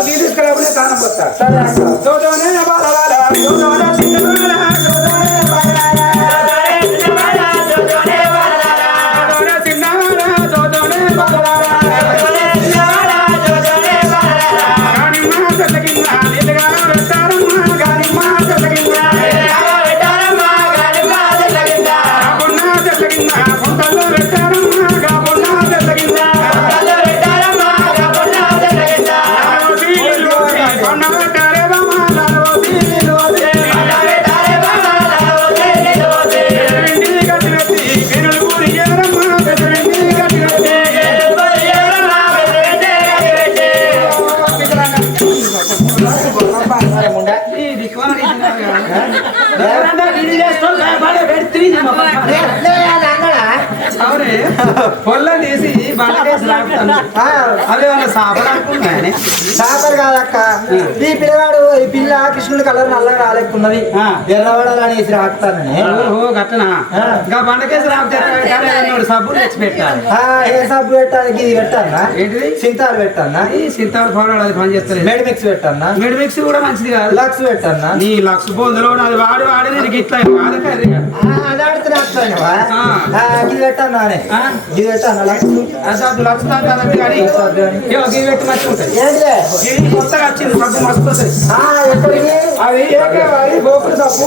నీళ్ళు తీసుకురాబోయే తానం పోతా. సరే అక్క. దోదోనే సాపర్ కాదక్క. ఈ పిల్లగాడు ఈ పిల్ల కృష్ణుడి కలర్ నల్లగా రాలేకున్నది. ఎర్రవాడలు అనేసి రాకుతానని గట్టనా. ఇంకా బండకేసి రాకుతారు సబ్బులు తెచ్చి పెట్టాలి. ఆ, ఏ సబ్బు పెట్టడానికి ఇది ఏంటిది? సింతాలు పెట్టానా ఈ సింతాలు పౌడర్ అది పని చేస్తలేదు. మెడ్ మిక్స్ పెట్టానా మెడ్ మిక్స్ కూడా మంచిది కాదు. లక్స్ పెట్టానా నీ లక్ష బొందులో అది వాడి వాడి నేను గిట్లా బాధకారి అది ఆడుతున్నా అట్లనేవా? ఆ. ఆ, ఇది పెట్టానా అని ఆ? ఇది పెట్టానా లక్స్ అది లక్ష దాకా కాదండి కానీ ఇగో ఈ పెట్టి మంచిగా ఉంటుంది ఏంటిదే? ఇది కొత్తగా వచ్చింది సబ్బు మస్తు వస్తుంది ఆ, ఎక్కడికి అవి ఏకవారి గోపుడు సబ్బు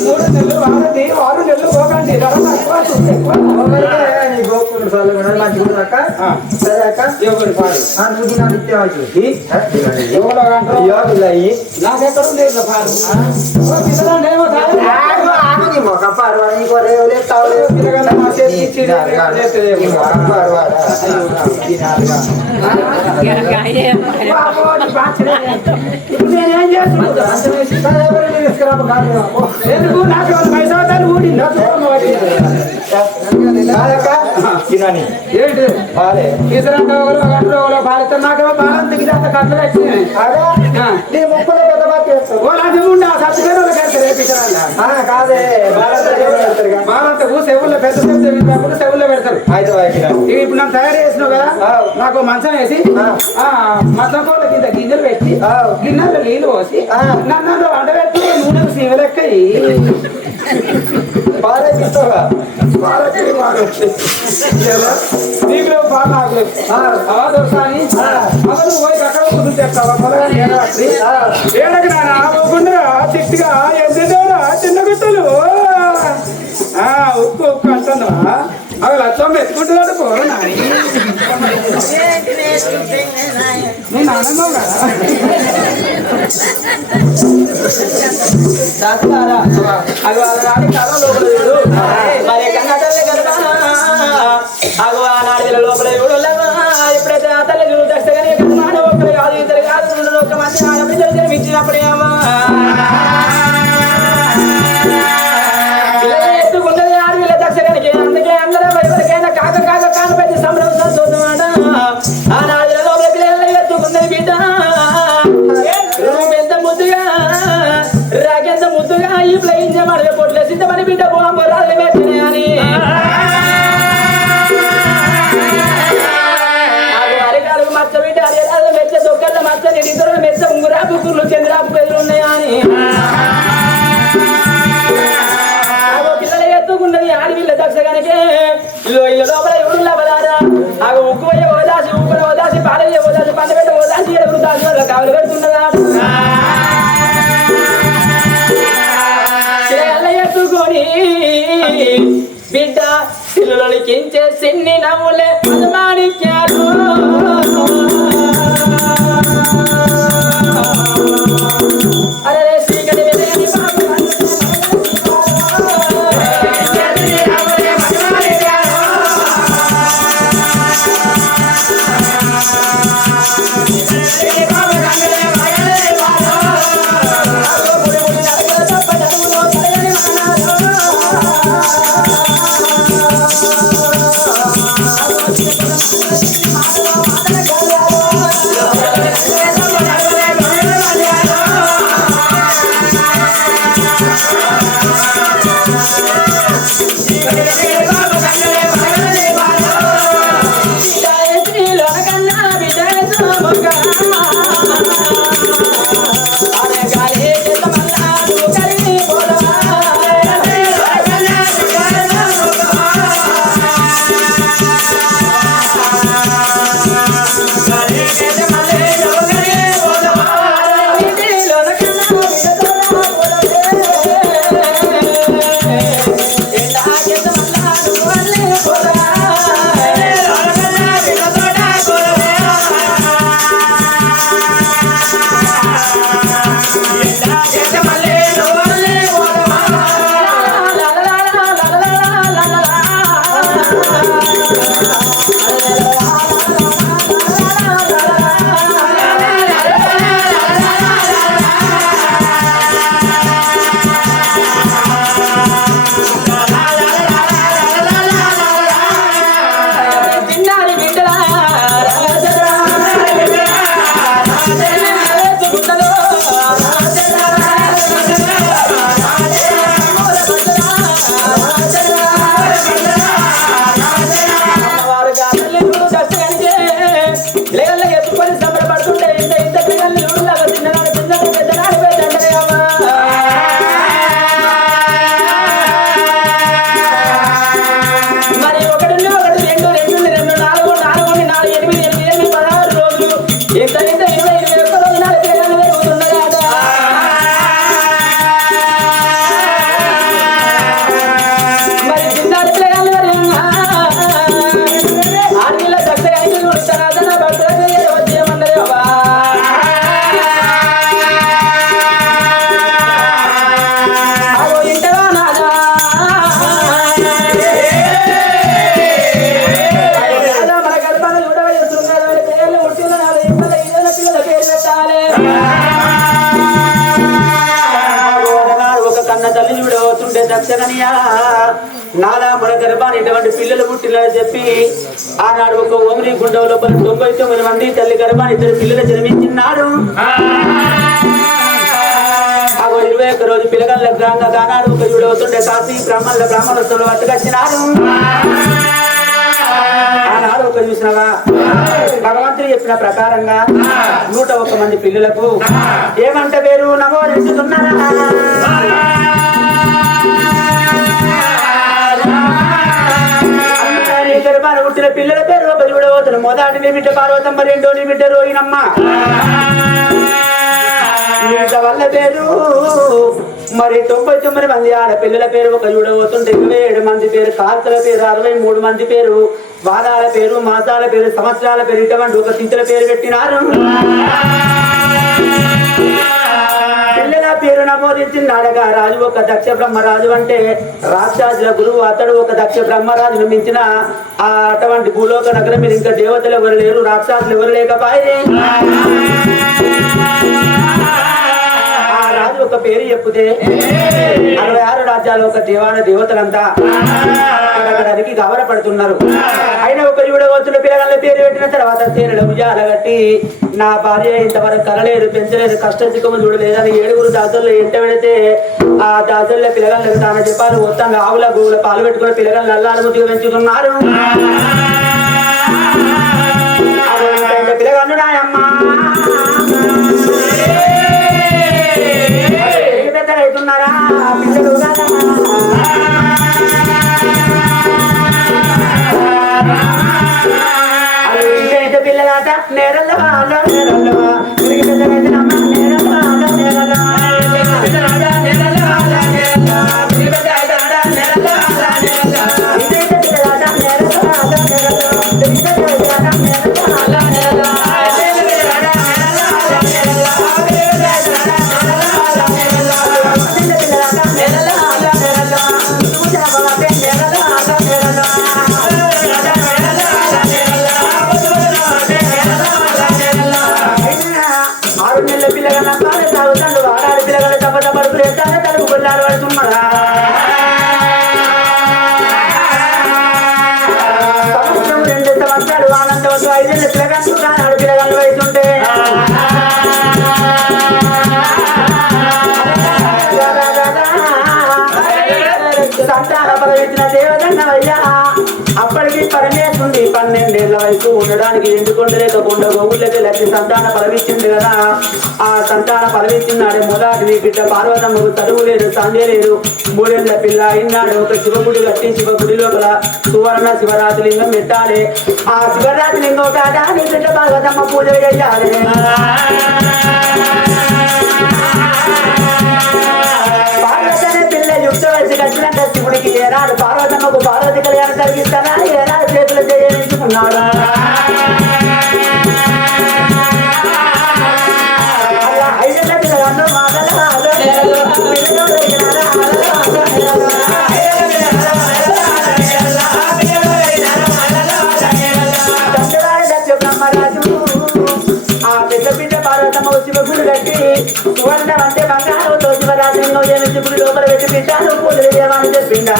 మూడు నెలలు వాడది ఆరు నెలలు పోకండి ధర తక్కువ, చూస్తే ఎక్కువ. ఒకరికే నీ గోపురం సోలు ఉన్నది, మంచిగా ఉంది అక్క ఆ. సరే అక్క ఎవరి పాడు ఆ, నువ్వు తినాలి ఇచ్చేవాళ్ళు. ఈ? ఆ, ఇవ్వండి. ఎవరో అంటారు అయ్యో, ఇలా ఇయ్యి. నాకెక్కడుంది ఇట్లా పాడు ఓ పిల్లగాడు ఏమో కాదు. ఆగు, ఆగు, నీ మొఖం పాడువా, నీకో రేవు లేదు, తావు లేదు. పిల్లగాడు మా చేతికి నీ ఇచ్చి తినాలి కాదు. నీ మొఖం పాడువా. తినాలి కాదు. బాబో, నీ బాధ్యత. ఇప్పుడు నేనేం కాదు. నాకు పైసా. ఏంటి బాలే. నాకేమో కట్టలు వచ్చినాయి అదే, పెద్ద. ఓ లాంటి ఉండే ఆ కాదే పెడతారు. బాలంతకు సెవుల్లో పెద్ద పెద్ద పెట్టినప్పుడు సెవుల్లో పెడతారు. అయితే వాకినా. ఇవి ఇప్పుడు నన్ను తయారు చేసినావు కదా. నాకు మంచం వేసి మంచం కోళ్ళ కింద గింజలు పెట్టి. గిన్నెలో నీళ్ళు పోసి. నన్ను వంట పెట్టి నూనె సీమ లెక్క బాగా అసలు పోయి చేస్తావా. ఏడకి నాన్న పోకుండా చిట్టుగా ఎద్దుదోరా చిన్న గుట్టలు. ఉక్కు ఉక్కు అంటున్నావా అవి లచ్చం ఎత్తుకుంటున్నాడు పోరు నాని. నేను ఆనందం కదా వాళ్ళ లోపల మరి ఎవడు? ఎప్పుడైతే ఆ తల్లి చూడు దస్తగానే కనుమాన ఒక్కరు కాదు ఇద్దరు కాదు రెండు ఆడపిల్లలు ఉంగురాపు కుర్లు చంద్రాపు పెదలు ఉన్నాయా అని. ఆగో పిల్లలు ఎత్తుకున్నది ఆడపిల్ల ఇల్లు ఇల్లు లోపల ఎవరు లవదారా ఉక్కు ఓదాసి ఉక్కుల ఓదాసి పాలయ్యే ఓదాసి పండబెట్ట ఓదాసి ఎదురు దాసి వాళ్ళ కావలు పెడుతున్నదా? ఎత్తుకొని బిడ్డ పిల్లలకించే సిన్ని నవ్వులే. కనియా. దక్షగనియా నాలా మన గర్భాన్ని ఇటువంటి పిల్లలు పుట్టినని చెప్పి ఆనాడు ఒక ఓమిని గుండె లోపల తొంభై తొమ్మిది మంది తల్లి గర్భాన్ని ఇద్దరు పిల్లలు జన్మించినారు ఇరవై ఒక్క రోజు పిల్లగల్ల గ్రాంగా గానాడు ఒక అవుతుండే కాశీ బ్రాహ్మణుల బ్రాహ్మణోత్సవంలో పట్టుకొచ్చినారు ఆనాడు ఒక చూసినవా? భగవంతుడు చెప్పిన ప్రకారంగా నూట ఒక్క మంది పిల్లలకు ఏమంట పేరు? నమో చేస్తున్నారా గర్భాన పుట్టిన పిల్లల పేరు ఒక చూడబోతున్న మొదటి బిడ్డ పార్వతమ్మ రెండో బిడ్డ రోహిణమ్మ. ఇంత వల్ల పేరు మరి తొంభై తొమ్మిది మంది ఆడపిల్లల పేరు ఒక చూడబోతుంటే ఇరవై ఏడు మంది పేరు కార్తెల పేరు అరవై మూడు మంది పేరు వారాల పేరు మాసాల పేరు సంవత్సరాల పేరు ఇటువంటి ఒక తిథుల పేరు పెట్టినారు. పేరు నమోదించినాడగా రాజు ఒక దక్ష బ్రహ్మరాజు అంటే రాక్షసుల గురువు అతడు ఒక దక్ష బ్రహ్మరాజును మించిన ఆ అటువంటి భూలోక నగరం మీద ఇంకా దేవతలు ఎవరు లేరు రాక్షసులు ఎవరు లేకపోయి ఒక పేరు చెప్పుతే అరవై ఆరు రాజ్యాలు ఒక దేవాన దేవతలంతా అక్కడికి గవరపడుతున్నారు అయినా ఒక చూడవచ్చుల పిల్లగాళ్ళ పేరు పెట్టిన తర్వాత తేనెల భుజాల కట్టి నా భార్య ఇంతవరకు కలలేదు పెంచలేదు కష్ట సుఖము చూడలేదని ఏడుగురు దాసుల్లో ఎంట పెడితే ఆ దాసుల్లో పిల్లగాళ్ళకి తాను చెప్పాలి మొత్తం ఆవుల గోవుల పాలు పెట్టుకుని పిల్లగాళ్ళు అల్లానుమతిగా పెంచుతున్నారు. పిల్లగాళ్ళు నాయమ్మా. పూజా బాబే ఉండడానికి ఎందుకుండా లేకుండా గోగులకి లక్ష్మి సంతాన పరమిచ్చింది కదా. ఆ సంతాన పరమిచ్చినాడు మొదటి బిడ్డ పార్వతమ్మకు చదువు లేదు సందే లేదు మూడేళ్ళ పిల్ల అయినాడు ఒక శివగుడి కట్టి శివగుడి లోపల సువర్ణ శివరాత్రి లింగం పెట్టాలి ఆ శివరాత్రి లింగం కాదాని బిడ్డ పార్వతమ్మ పూజ చేయాలి. పార్వతనే పిల్ల యుక్త వయసు కట్టినాక శివుడికి ఏనాడు పార్వతమ్మకు పార్వతి కళ్యాణం కలిగిస్తానా ఏనాడు చేతులు చేయించుకున్నాడు ఇప్పుడు లోపల పెట్టి పెట్టాను పూజలు దేవాన్ని చెప్పిండా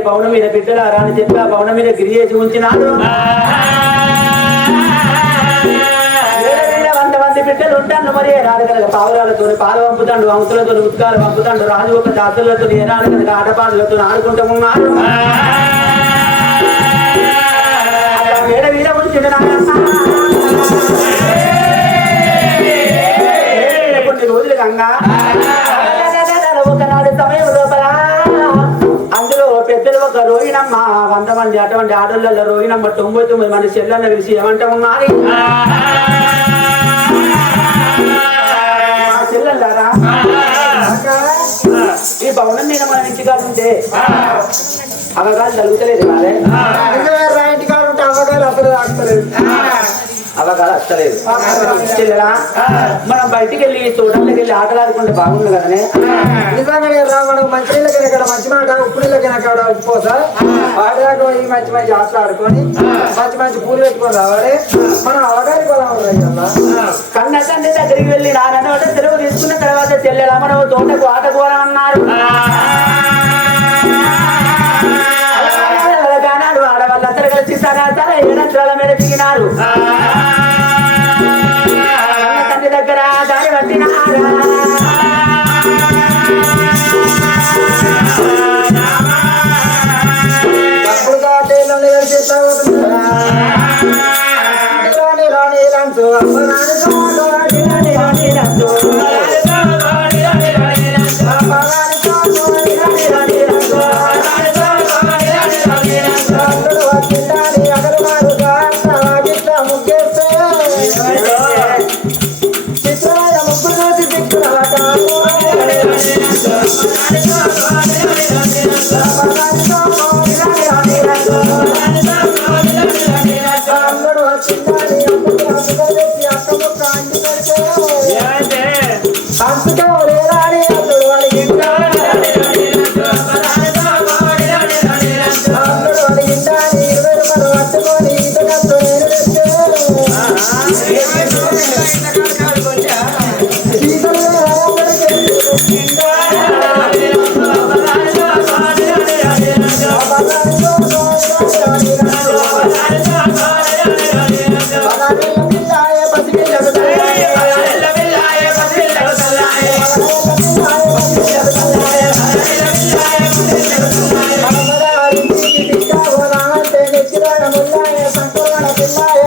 కట్టి భవనం మీద బిడ్డలు రాని చెప్పి ఆ భవనం మీద గిరి చేసి ఉంచినాడు. బిడ్డలు ఉంటాను మరి. రాదు కనుక పావురాలతో పాలు పంపుతాడు అంకులతో ఉత్కాలు పంపుతాడు. రాజు ఒక జాతులతో ఏనాడు కనుక ఆటపాటలతో ఆడుకుంటూ ఉన్నాడు. అలా వేల వీర కొన్ని రోజులు గంగా. రోహిణమ్మ వంద మంది అటువంటి ఆడోళ్ళలో రోహిణమ్మ తొంభై తొమ్మిది మంది చెల్లెళ్ళ పిలిచి మరి? మా చెల్లెళ్ళారా ఈ భవనం మీద మన ఇంటికాడు ఉంటే అవగాహన జరుగుతలేదు మారే? రా ఇంటికాడ ఉంటే అవగాహన అసలు తాగుతలేదు అవగాహన వస్తలేదు చెల్లెలా మనం బయటికి వెళ్ళి తోటలోకి వెళ్ళి ఆటలాడుకుంటే బాగుంది కదనే నిజంగానే రా మనం మంచి నీళ్ళకి ఇక్కడ మంచి మాట ఉప్పు నీళ్ళకి అక్కడ ఉప్పుకోసా ఆడదాకా పోయి మంచి మంచి ఆటలు ఆడుకొని మంచి మంచి పూలు పెట్టుకొని రావాలి మనం అవగాహన కన్న తండ్రి దగ్గరికి వెళ్ళి నాన్న సెలవు తీసుకున్న తర్వాత చెల్లెలా మనం తోటకు ఆట గానాడు ఆడవాళ్ళందరూ కలిసి తల ఏడంత్రాల మీద దిగినారు రాణి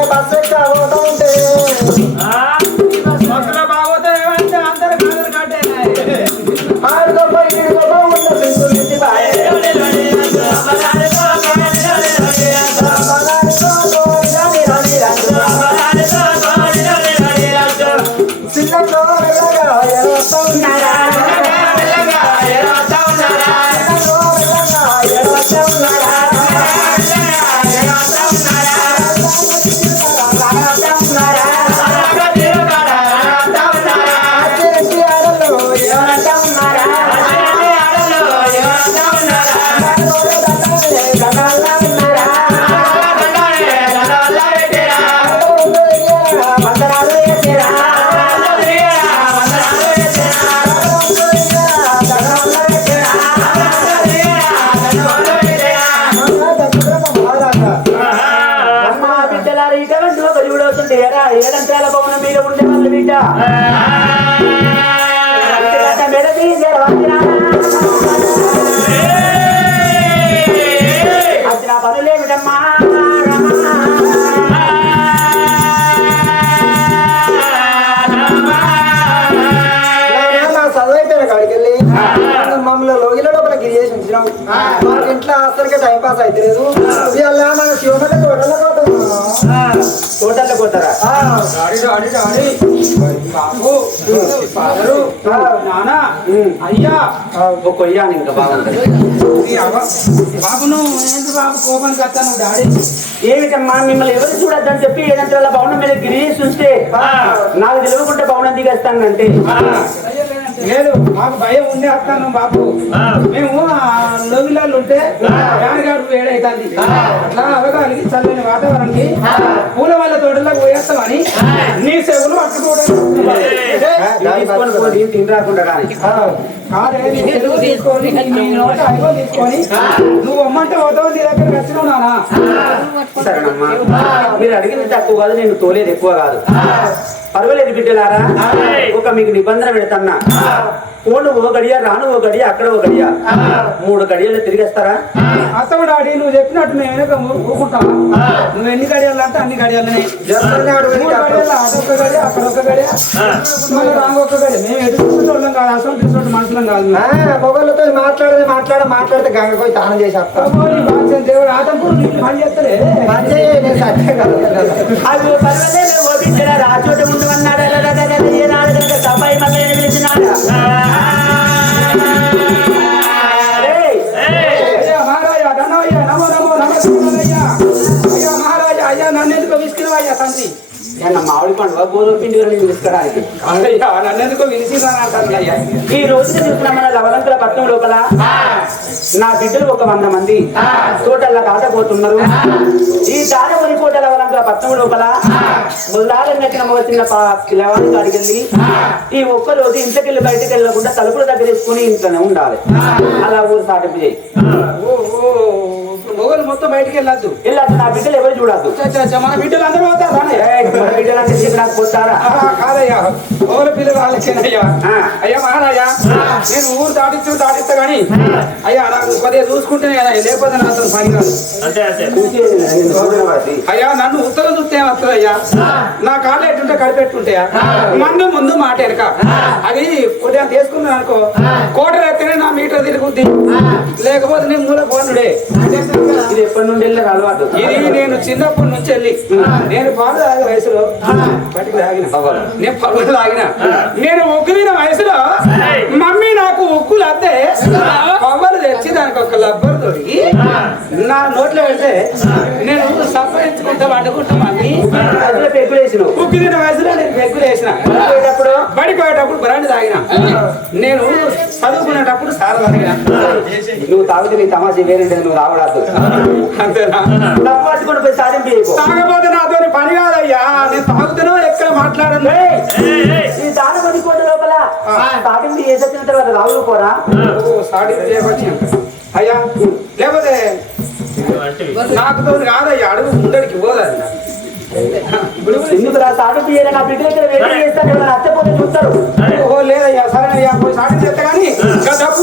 va a టైం ఇవాళ మన శివమల్ల తోటలో పోతాం తోటల్లో పోతారా ఆడి ఆడి ఆడి బాబు ఫాదరు నానా అయ్యా ఒక కొయ్యాను ఇంకా బాగుంటుంది ఈ బాబు నువ్వు ఏంటి బాబు కోపానికి వస్తాను డాడీ ఏమిటమ్మా మిమ్మల్ని ఎవరు చూడొద్దని చెప్పి ఏదంటే వాళ్ళ భవనం మీద గిరీష్ ఉంటే నాకు తెలియకుండా భవనం దిగేస్తానంటే లేదు మాకు భయం ఉండే వస్తాను బాబు. మేము లోగిలాలు ఉంటే ఫ్యాన్గాడు వేడైతుంది. అట్లా అవగానికి చల్లని వాతావరణానికి పూల వాళ్ళ తోటలకు పోయేస్తామని నీ సేవలు తీసుకొని పోయి తిని రాకుండా కానీ కాదే నీ తెలుగు తీసుకొని నీ నోట ఐదో తీసుకొని నువ్వు అమ్మంటే పోతావు నీ దగ్గర వచ్చినావు నానా సరేనమ్మా. మీరు అడిగింది తక్కువ కాదు నేను తోలేది ఎక్కువ కాదు. పర్వాలేదు బిడ్డలారా. ఒక మీకు నిబంధన పెడతన్నా. ఫోన్ ఓ గడియ రాను ఓ గడియ అక్కడ ఓ గడియ మూడు గడియలు తిరిగేస్తారా అత్తమ్మ డాడీ నువ్వు చెప్పినట్టు మేము వెనక ఊరుకుంటా నువ్వు ఎన్ని గడియాలు అంటే అన్ని గడియాలనే అక్కడ ఒక గడియ రాంగ ఒక్క గడియ మేము చూసేటోళ్ళం కాదు అసలు చూసేటోళ్ళు మనుషులం కాదు. మొగళ్ళతో మాట్లాడదు మాట్లాడ మాట్లాడితే గంగ పోయి తానం చేసి దేవుడు ఆతంపూర్ నీకు పని చేస్తలే సత్యం కదా అది పర్వాలేదు ఓ బిడ్డలారా ఆ చోట ఉండమన్నాడు సఫాయి మళ్ళీ పిలిచినాడు ఎందుకు తండ్రి నేను మామిడి పండుగ గోధుమ పిండి నేను తీసుకోవడానికి అయ్యా నన్ను ఎందుకు అయ్యా ఈ రోజున చూసిన మన లవలంకుల పట్నం లోపల నా బిడ్డలు ఒక వంద మంది తోటల్లా దాటపోతున్నారు ఈ దారమని కోట లవలంకుల పట్నం లోపల ముల్లాలం కట్టిన ఒక చిన్న పా- అడిగింది ఈ ఒక్క రోజు ఇంట్లోకెళ్ళి బయటకు వెళ్ళకుండా తలుపుల దగ్గర వేసుకుని ఇంట్లోనే ఉండాలి. అలా ఊరు సాటింపు చేయి. ఓ. మొగలు మొత్తం బయటికి వెళ్ళొద్దు. ఇలా నా బిడ్డలు ఎవరు చూడద్దు. మన బిడ్డలు అందరూ పోతారు. మన నాకు కాదయ్యా. పిల్లలు. అయ్యా మహారాజా నేను ఊరు దాటిస్తూ దాటిస్తా గాని అయ్యా నాకు కొద్దిగా చూసుకుంటేనే కదా లేకపోతే నాతో పని కాదు. అయ్యా నన్ను ఉత్తరం చూస్తే ఏమవుతుందయ్యా? నా కాళ్ళు ఎట్టుంటే కడిపెట్టుంటాయా మన్ను ముందు మాట వెనక. అది ఉదయం తీసుకున్నాను అనుకో. కోటర్ ఎత్తనే నా మీటర్ తిరుగుద్ది. లేకపోతే నేను మూల పోనుడే. ఇది ఎప్పటి నుండి వెళ్ళిన అలవాటు. ఇది నేను చిన్నప్పటి నుంచి వెళ్ళి నేను పాలు తాగే వయసులో బయటికి తాగిన నేను పళ్ళు తాగిన నేను ఉక్కు వయసులో మమ్మీ నాకు ఉక్కులు అద్దే పవ్వలు తెచ్చి దానికి ఒక లబ్బర్ తొడిగి నా నోట్లో పెడితే నేను సంపాదించుకుంటా వండుకుంటా మమ్మీ. అసలు పెగ్గులేసినావు ఉక్కు తిన వయసులో నేను పెగ్గులు వేసిన. పోయేటప్పుడు? బడికి పోయేటప్పుడు బ్రాండ్ తాగిన. నేను చదువుకునేటప్పుడు సార తాగిన. నువ్వు తాగితే నీ తమాషా వేరేంటి నువ్వు రావడాదు. అంతేనా? పోయి సాధింపు. తాగపోతే నాతో పని కాదయ్యా. నేను తాగుతానో ఎక్కడ! ఈ లోపల చేసొచ్చిన తర్వాత రావులు చేయవచ్చు అయ్యా లేకపోతే నాకు తోడు కాదయ్యా. అడుగు ముందడికి పోదది ఎందుకు రా సాధింపు చేయాలి నా బిడ్డ ఇక్కడ వెయిట్ చేస్తాను ఎవరైనా అత్తపోతే చూస్తారు. ఓహో లేదయ్యా సరేనయ్యా పోయి చేస్తే కానీ డబ్బు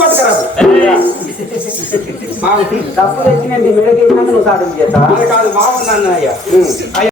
పట్టుకురాదు మా తప్పు తెచ్చి నేను నీ మెడకి వేసినాక నువ్వు అది కాదు మా ఉన్నాను అయ్యా ఉం. అయ్యా